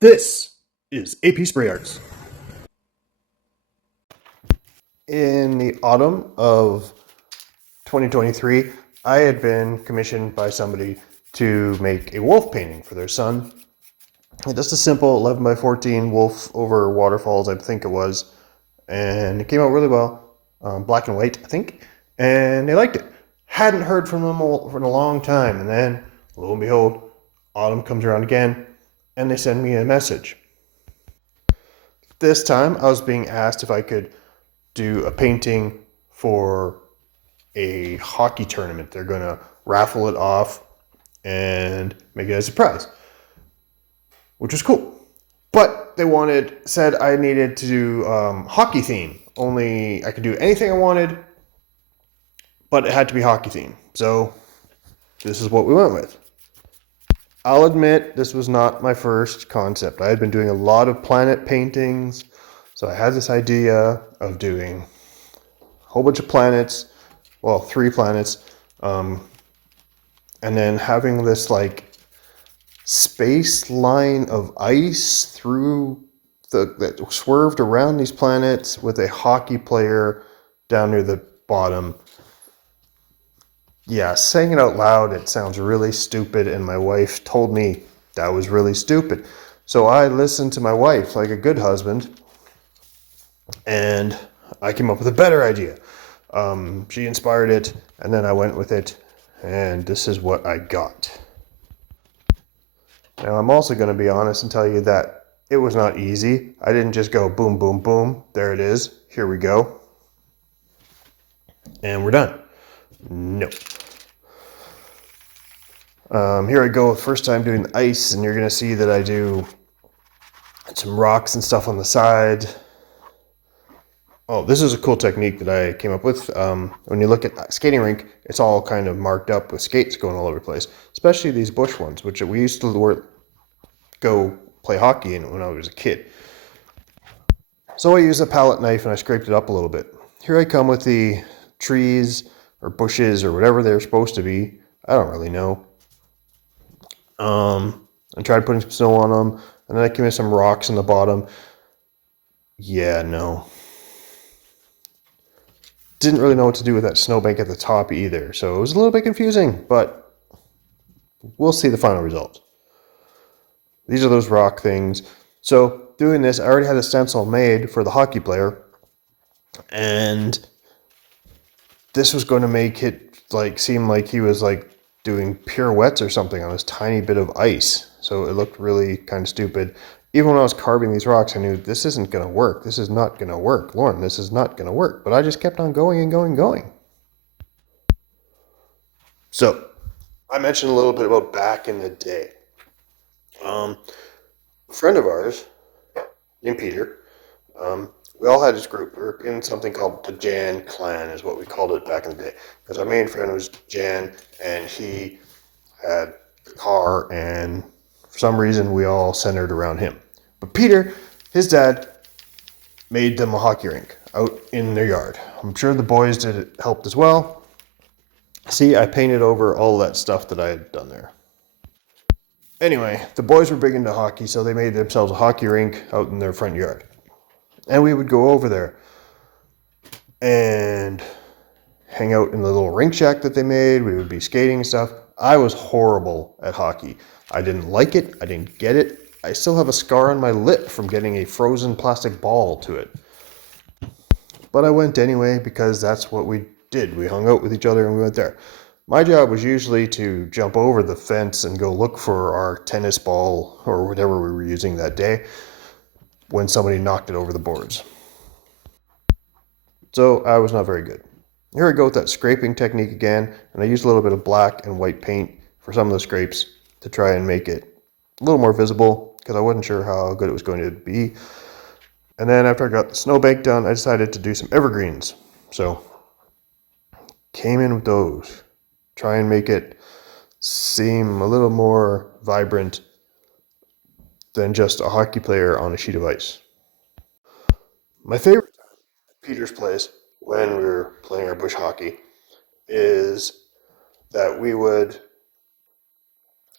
This is AP Spray Arts. In the autumn of 2023, I had been commissioned by somebody to make a wolf painting for their son. Just a simple 11 by 14 wolf over waterfalls, I think it was. And it came out really well, black and white, I think. And they liked it. Hadn't heard from them for a long time. And then, lo and behold, autumn comes around again, and they send me a message. This time, I was being asked if I could do a painting for a hockey tournament. They're going to raffle it off and make it as a prize, which was cool. But they said I needed to do hockey theme. Only I could do anything I wanted, but it had to be hockey theme. So this is what we went with. I'll admit this was not my first concept. I had been doing a lot of planet paintings, so I had this idea of doing a whole bunch of planets, well, 3 planets, and then having this like space line of ice through that swerved around these planets with a hockey player down near the bottom. Yeah, saying it out loud, it sounds really stupid, and my wife told me that was really stupid. So I listened to my wife like a good husband, and I came up with a better idea. She inspired it, and then I went with it, and this is what I got. Now, I'm also going to be honest and tell you that it was not easy. I didn't just go boom, boom, boom. There it is. Here we go. And we're done. No. Here I go. First time doing the ice, and you're going to see that I do some rocks and stuff on the side. Oh, this is a cool technique that I came up with. When you look at a skating rink, it's all kind of marked up with skates going all over the place, especially these bush ones, which we used to go play hockey in when I was a kid. So I used a palette knife and I scraped it up a little bit. Here I come with the trees or bushes or whatever they're supposed to be. I don't really know. I tried putting some snow on them, and then I came with some rocks in the bottom. Yeah, no. Didn't really know what to do with that snowbank at the top either, so it was a little bit confusing, but we'll see the final result. These are those rock things. So doing this, I already had a stencil made for the hockey player, and this was going to make it like seem like he was like doing pirouettes or something on this tiny bit of ice. So it looked really kind of stupid. Even when I was carving these rocks, I knew this isn't going to work. This is not going to work. Lauren, this is not going to work. But I just kept on going and going and going. So I mentioned a little bit about back in the day. A friend of ours named Peter, we all had this group. We were in something called the Jan clan, is what we called it back in the day. Because our main friend was Jan, and he had a car, and for some reason we all centered around him. But Peter, his dad, made them a hockey rink out in their yard. I'm sure the boys helped as well. See, I painted over all that stuff that I had done there. Anyway, the boys were big into hockey, so they made themselves a hockey rink out in their front yard. And we would go over there and hang out in the little rink shack that they made. We would be skating and stuff. I was horrible at hockey. I didn't like it. I didn't get it. I still have a scar on my lip from getting a frozen plastic ball to it. But I went anyway because that's what we did. We hung out with each other and we went there. My job was usually to jump over the fence and go look for our tennis ball or whatever we were using that day when somebody knocked it over the boards. So I was not very good. Here I go with that scraping technique again, and I used a little bit of black and white paint for some of the scrapes to try and make it a little more visible because I wasn't sure how good it was going to be. And then after I got the snowbank done, I decided to do some evergreens. So came in with those. Try and make it seem a little more vibrant than just a hockey player on a sheet of ice. My favorite time at Peter's place when we were playing our bush hockey is that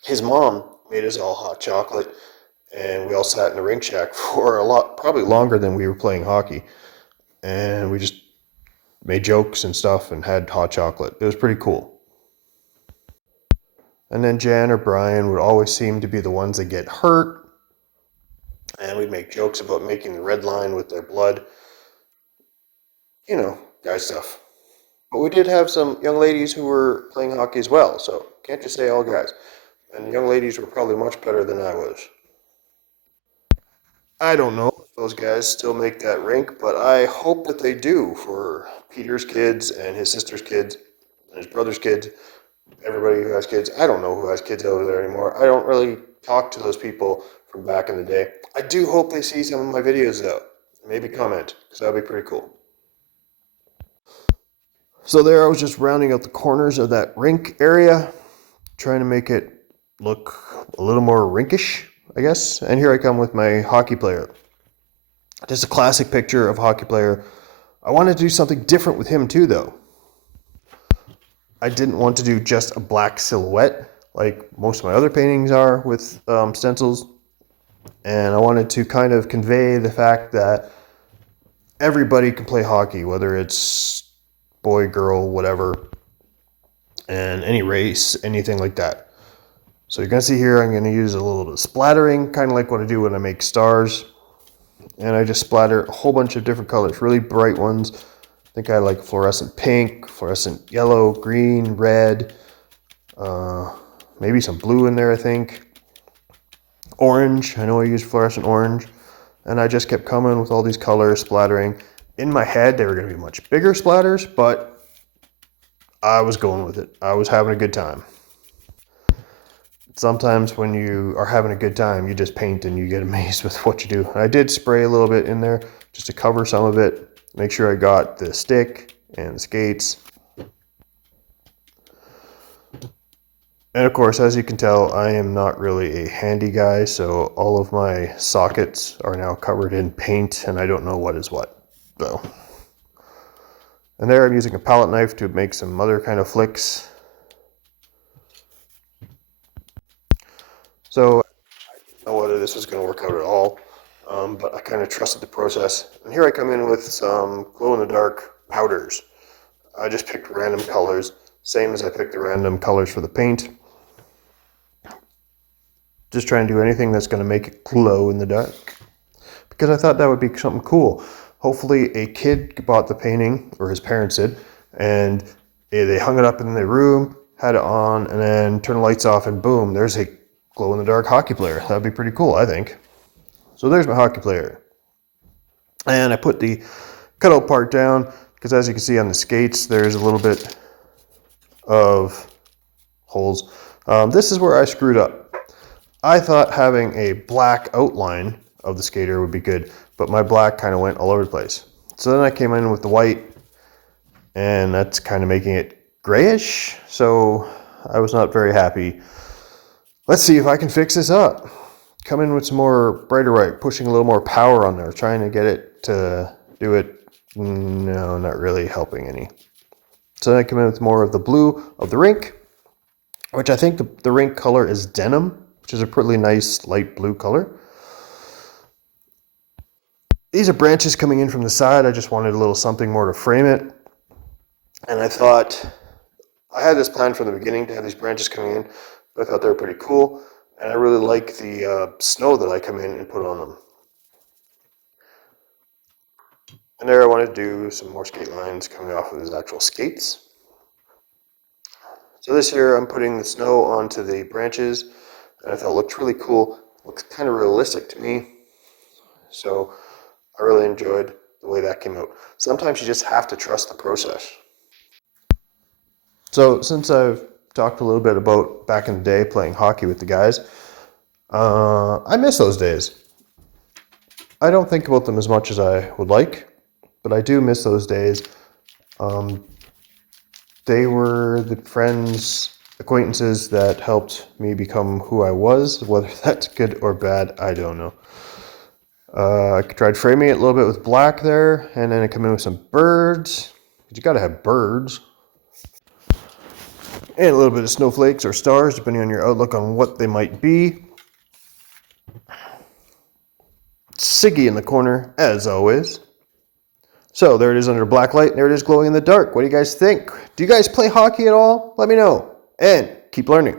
his mom made us all hot chocolate, and we all sat in the rink shack for a lot, probably longer than we were playing hockey. And we just made jokes and stuff and had hot chocolate. It was pretty cool. And then Jan or Brian would always seem to be the ones that get hurt. And we'd make jokes about making the red line with their blood. You know, guy stuff. But we did have some young ladies who were playing hockey as well, so can't just say all guys. And the young ladies were probably much better than I was. I don't know if those guys still make that rink, but I hope that they do for Peter's kids and his sister's kids and his brother's kids, everybody who has kids. I don't know who has kids over there anymore. I don't really talk to those people from back in the day. I do hope they see some of my videos though. Maybe comment, because that would be pretty cool. So there I was just rounding out the corners of that rink area, trying to make it look a little more rinkish, I guess. And here I come with my hockey player. Just a classic picture of a hockey player. I wanted to do something different with him too, though. I didn't want to do just a black silhouette like most of my other paintings are with stencils. And I wanted to kind of convey the fact that everybody can play hockey, whether it's boy, girl, whatever, and any race, anything like that. So you're going to see here, I'm going to use a little bit of splattering, kind of like what I do when I make stars. And I just splatter a whole bunch of different colors, really bright ones. I think I like fluorescent pink, fluorescent yellow, green, red, maybe some blue in there, I think. Orange, I know I use fluorescent orange. And I just kept coming with all these colors, splattering. In my head, they were going to be much bigger splatters, but I was going with it. I was having a good time. Sometimes when you are having a good time, you just paint and you get amazed with what you do. And I did spray a little bit in there just to cover some of it. Make sure I got the stick and the skates. And of course, as you can tell, I am not really a handy guy, so all of my sockets are now covered in paint and I don't know what is what. So, and there I'm using a palette knife to make some other kind of flicks. So I didn't know whether this was going to work out at all, but I kind of trusted the process. And here I come in with some glow-in-the-dark powders. I just picked random colors, same as I picked the random colors for the paint. Just trying to do anything that's going to make it glow in the dark, because I thought that would be something cool. Hopefully a kid bought the painting, or his parents did, and they hung it up in their room, had it on, and then turned the lights off, and boom, there's a glow-in-the-dark hockey player. That'd be pretty cool, I think. So there's my hockey player. And I put the cutout part down, because as you can see on the skates, there's a little bit of holes. This is where I screwed up. I thought having a black outline of the skater would be good, but my black kind of went all over the place. So then I came in with the white, and that's kind of making it grayish, so I was not very happy. Let's see if I can fix this up. Come in with some more brighter white, pushing a little more power on there, trying to get it to do it. No, not really helping any. So then I come in with more of the blue of the rink, which I think the rink color is denim, which is a pretty nice light blue color. These are branches coming in from the side. I just wanted a little something more to frame it. And I thought, I had this plan from the beginning to have these branches coming in, but I thought they were pretty cool. And I really like the snow that I come in and put on them. And there I wanted to do some more skate lines coming off of his actual skates. So this here, I'm putting the snow onto the branches, and I thought it looked really cool. Looks kind of realistic to me. So I really enjoyed the way that came out. Sometimes you just have to trust the process. So since I've talked a little bit about back in the day playing hockey with the guys, I miss those days. I don't think about them as much as I would like, but I do miss those days. They were the friends, acquaintances that helped me become who I was. Whether that's good or bad, I don't know. I tried framing it a little bit with black there, and then I come in with some birds. You gotta have birds. And a little bit of snowflakes or stars, depending on your outlook on what they might be. Siggy in the corner, as always. So there it is under black light, and there it is glowing in the dark. What do you guys think? Do you guys play hockey at all? Let me know, and keep learning.